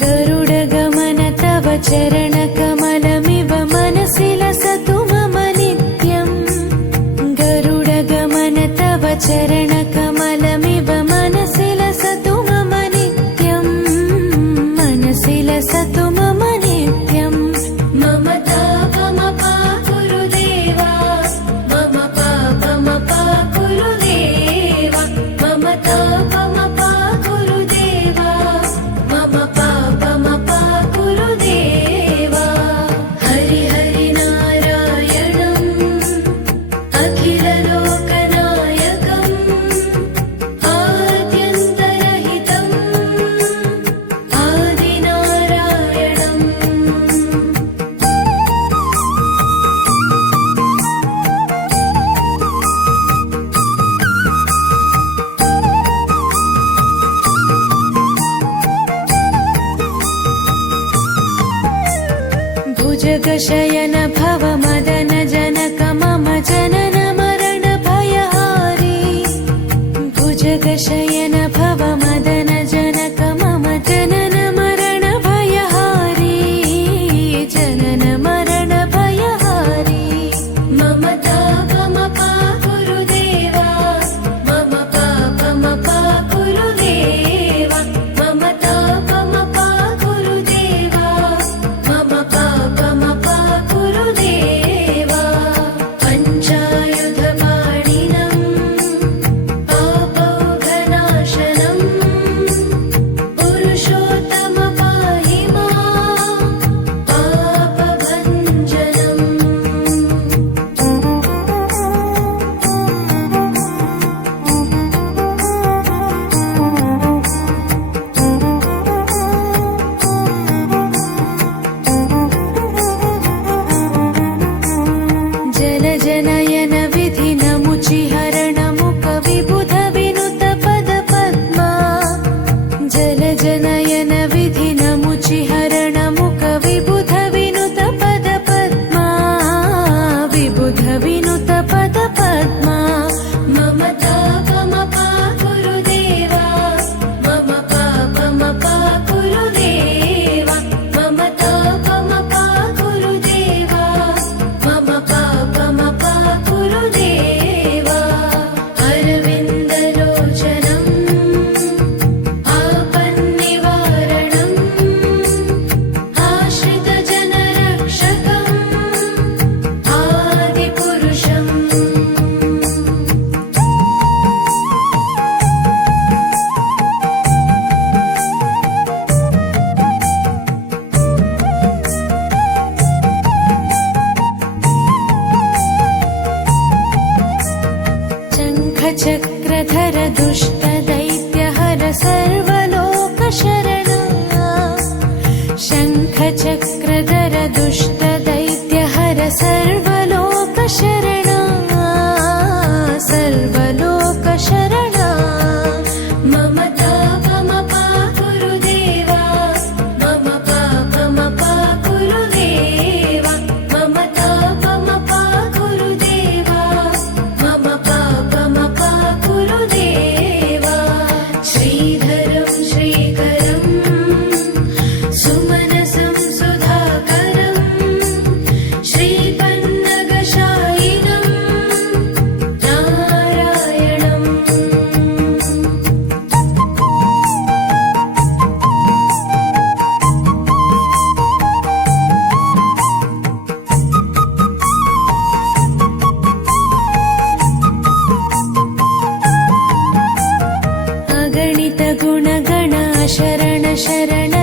गरुडगमन तव चरणकमलमिव मनसि लसतु मम नित्यम् गरुडगमन तव चरणकमलमिव मनसि लसतु मम नित्यम् मनसि लसतु मम नित्यम् मम तापमपा गुरुदेवा मम पापमपा गुरुदेवा मम तापमपा गुरुदेवा मम पापमपा गुरुदेवा हरि हरि नारायणम् अखिललोकनायकम् आद्यन्तरहितम् आदिनारायणम् भुजगशयन भव मदन जनक मम जनन मरण भयहारी भुजगशयन भव मदन जनक मम जनन मरण भयहारी जनन मरण भयहारी मम तापमपा गुरुदेवा मम पापमपा गुरुदेवा मम तापमपा गुरुदेवा मम पापमपा गुरुदेवा पञ्चायुधपाणिनम् पापौघनाशनम् पुरुषोत्तम पाहि माम् पापभञ्जनम् जलजनयन विधिनमुचिहरण मुख विबुध विनुत पद पद्मा जलजनयन विधिनमुचिहरण मुख विबुध विनुत पद पद्मा विबुध विनुत पद पद्मा मम तापमपा गुरुदेवा मम पापमपा गुरुदेवा मम तापमपा गुरुदेवा मम पापमपा गुरुदेवा अरविन्दलोचनम् आपन्निवारणम् आश्रितजनरक्षकम् आदिपुरुषम् शङ्खचक्रधर दुष्टदैत्यहर सर्वलोकशरणा शङ्खचक्रधर दुष्टदैत्यहर सर्वलोकशरणा सर्वलोकशरणा मम तापमपा गुरुदेवा मम पापमपा गुरुदेवा मम तापमपा गुरुदेवा मम पापमपा गुरुदेवा श्रीधरं श्रीकरं सुमनसं सुधाकरं श्रीपन्नगशायिनं नारायणम् अगणित गुणगण शरण शरण